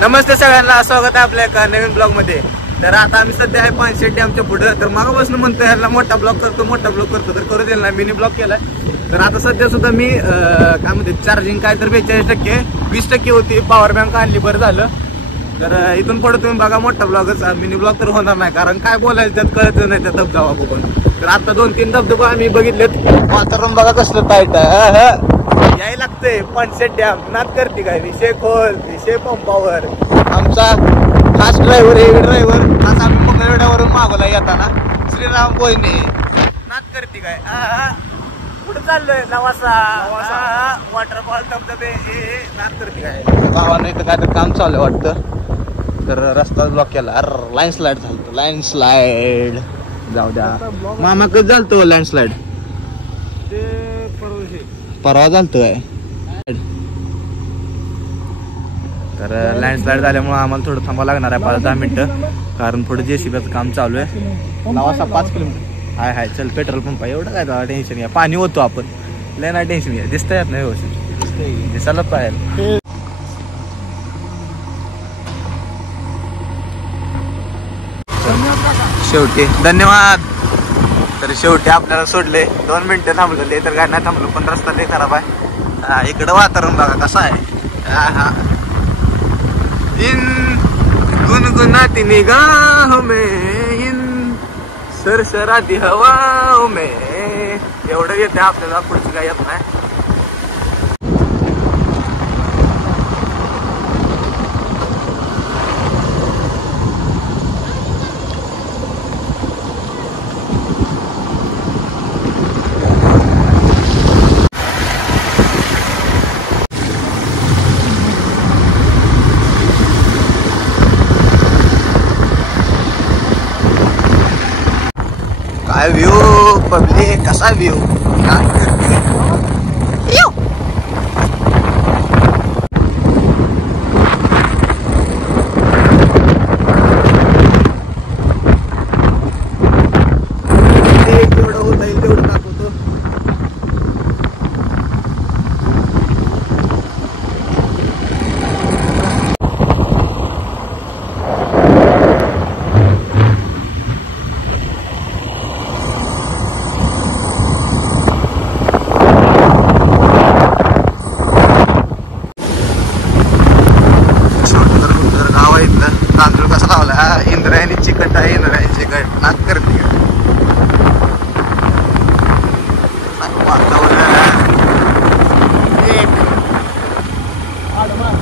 नमस्ते सगळ्यांना, स्वागत आहे आपल्या एका नवीन ब्लॉग मध्ये. तर आता आम्ही सध्या आहे पानशेत डॅमच्या पुढं. तर मागापासून म्हणतो ह्याला मोठा ब्लॉग करतो तर करू देईल ना. मिनी ब्लॉग केलाय. तर आता सध्या सुद्धा मी काय म्हणते चार्जिंग काय तर 42%, 20% होती. पॉवर बँक आणली, बरं झालं. तर इथून पुढे तुम्ही बघा मोठा ब्लॉगच, मिनी ब्लॉग तर होणार नाही, कारण काय बोलायचं त्यात कळत नाही त्या धबधबा बघून. तर आता 2-3 धबधबा आम्ही बघितलेत. वातावरण बघा कसलं टाईट आहे. याय लागतंय पानशेत डॅम. नाद करते काय, विषय खोल, विषय पंपावर. आमचा खास ड्रायव्हर, हेवी ड्रायव्हर, आज आम्ही मंगळवेढ्यावरून मागवला येताना श्रीराम बोईने. नाद करते काय, कुठं चाललोय? लवासा वॉटरफॉल धबधबे. नाद करते काय, गावानं इथं काय तर काम चालू आहे वाटतं. तर रस्ता ब्लॉक केला. अरे लँडस्लाईड झालं, लँडस्लाईड. जाऊ द्या मामा, कधी झालं लँडस्लाईड? परवा झालत काय? तर लँडस्लाईड झाल्यामुळे आम्हाला थोडं थांबावं लागणार आहे 5-10 मिनिटं, कारण पुढे जेसीबीचं काम चालू आहे. लवासा 5 किलोमीटर. हाय चल, पेट्रोल पंप आहे, एवढं काय टेन्शन घ्या. पाणी होतो आपण, लय नाही टेन्शन घ्या. दिसता येत नाही व्यवस्थित, दिसायला पाहिजे. शेवटी धन्यवाद. तर शेवटी आपल्याला सोडले. 2 मिनिटं थांबलेले, तर काय नाही थांबलो, पण रस्ता लय खराब आहे. इकडं वातावरण बघा कसं आहे. इन गुनगुनाती निगाहों में, इन सरसराती हवाओं में. एवढं येते आपल्याला, पुढचं काय येत नाही. काय व्ह्यू पब्लिक, कसा व्ह्यू. तेवढं होता येईल तेवढं दाखवतो. तांदूळ कसा लावला, इंद्रायणी चिकट आहे, इंद्रायणी चिकट. नाक करते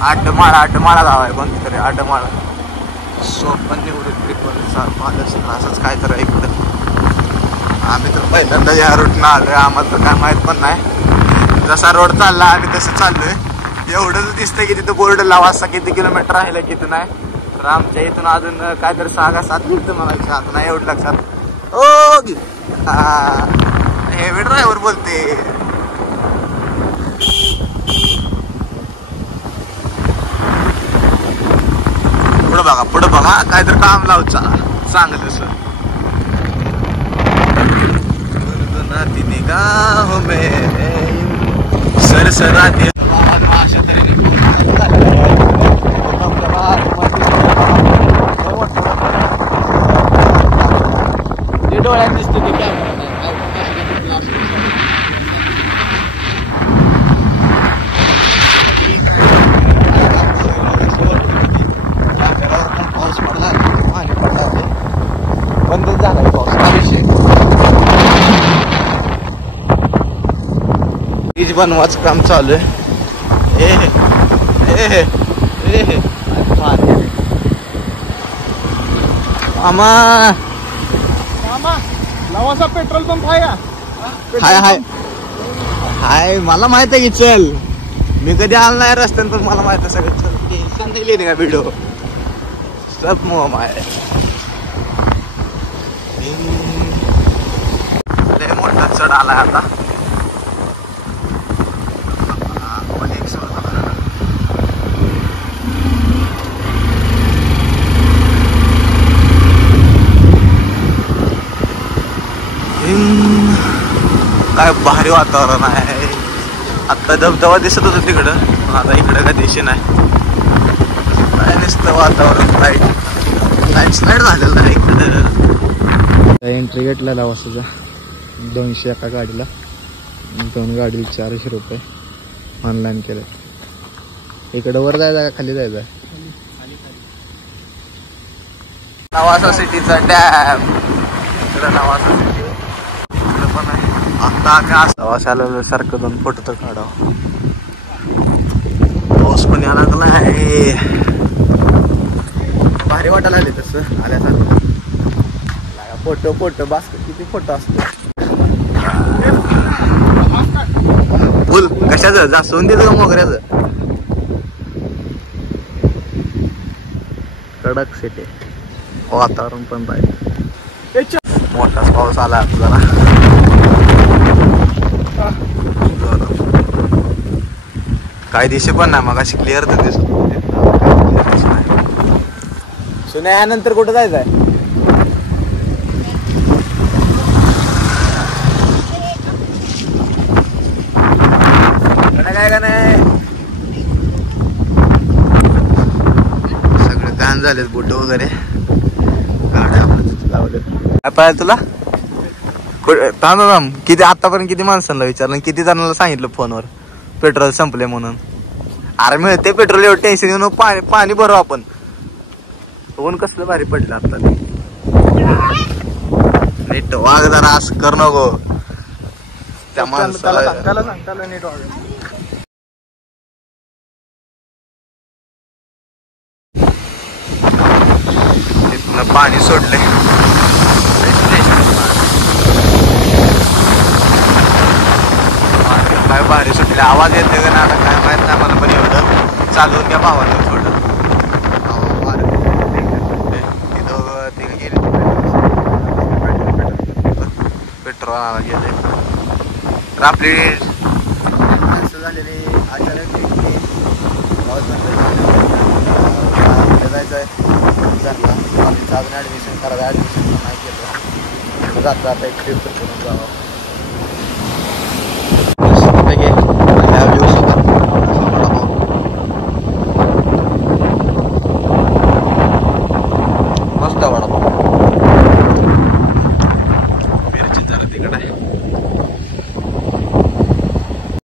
आडमाळा गाव आहे कोणतं तरी, आडमाळा. सोपन निवडून असंच काय तर इकडं. आम्ही तर पहिल्यांदा या रूटनं आलोय, आम्हाला तर काय माहित पण नाही. जसा रोड चालला आम्ही तसं चाललोय. एवढंच दिसतंय की तिथं बोर्ड लावा, असा किती किलोमीटर राहिलं किती नाही. तर आमच्या इथून अजून काय तर 6-7 मिनिटं म्हणायचं, आता नाही एवढं लक्षात. ओ हेवी ड्रायव्हर बोलते. पुढं बघा काय तर काम लावचा चांगलं सर. निगाहों में सरसराती अशा तऱ्हेने डोळ्यात दिसते ते कॅमेरा नाही. पाऊस पडला, पाणी पडला, बंदच झाला पाऊस. हा विषय वीज बनवायचं काम चालू आहे. मामा लवासा पेट्रोल पंप आहे का? हाय मला माहित आहे की. चल, मी कधी आलो नाही रस्त्यानं, पण मला माहित आहे सगळं. चल सांगितले नाही का व्हिडिओ सब मोह आहे. लय मोठा चढ आलाय आता. काय भारी वातावरण आहे. आता धबधबा दिसत होता तिकडं, पण आता इकडं काय दिसे नाही. काय वातावरण लाईट स्लाईड झालेलं आहे इकडं. एंट्री गेटला लावासाचा 200 एका गाडीला, 2 गाडीला 400 रुपये ऑनलाईन केले. इकडं वर जायचं का खाली जायचं? नवासा सिटीचा डॅम इकडं नवासा सिटी इकडं पण आहे. आता आम्ही नवासाला सारखं 2 फोटो तर काढावं. पाऊस पण यायला लागला आहे. भारी वाटायला आले तसं आल्यासारखं. फोटो बास्केट किती फोटो असतो. फुल कशाचं जास्वंदीचं का मोगऱ्याचं? कडक सिटी वातावरण पण पाहिजे. मोठाच पाऊस आला आता जरा. काही दिशे पण नाही मग अशी क्लिअर तर दिसत. सुन्या यानंतर कुठं जायचं आहे? काय का नाही सगळं घाण झालेत बोट वगैरे. गाड्या लावले. काय पाहिजे तुला? थांब किती आतापर्यंत किती माणसांना विचारलं, किती जणांना सांगितलं फोनवर पेट्रोल संपले म्हणून. अरे मिळते पेट्रोल, एवढं टेन्शन घेऊन पाणी भरू आपण. ऊन कसलं भारी पडलं आता. नीट वाघ जरा असं कर नको त्या माणसाला. नीट वाग. तिथनं पाणी सोडले. काय भारी सुटले. आवाज येते का ना आता काय माहित नाही मला, पण एवढं चालवून घ्या भावानं थोडं. तिथं गेले पेट्रोल गेले. तर आपली माणसं झालेली अचानक जायचं आहे चांगला. कॉलेजचं अजून ॲडमिशन करायचं, ॲडमिशन पण नाही केलं. जाता आता एक ट्रिप करून जावं.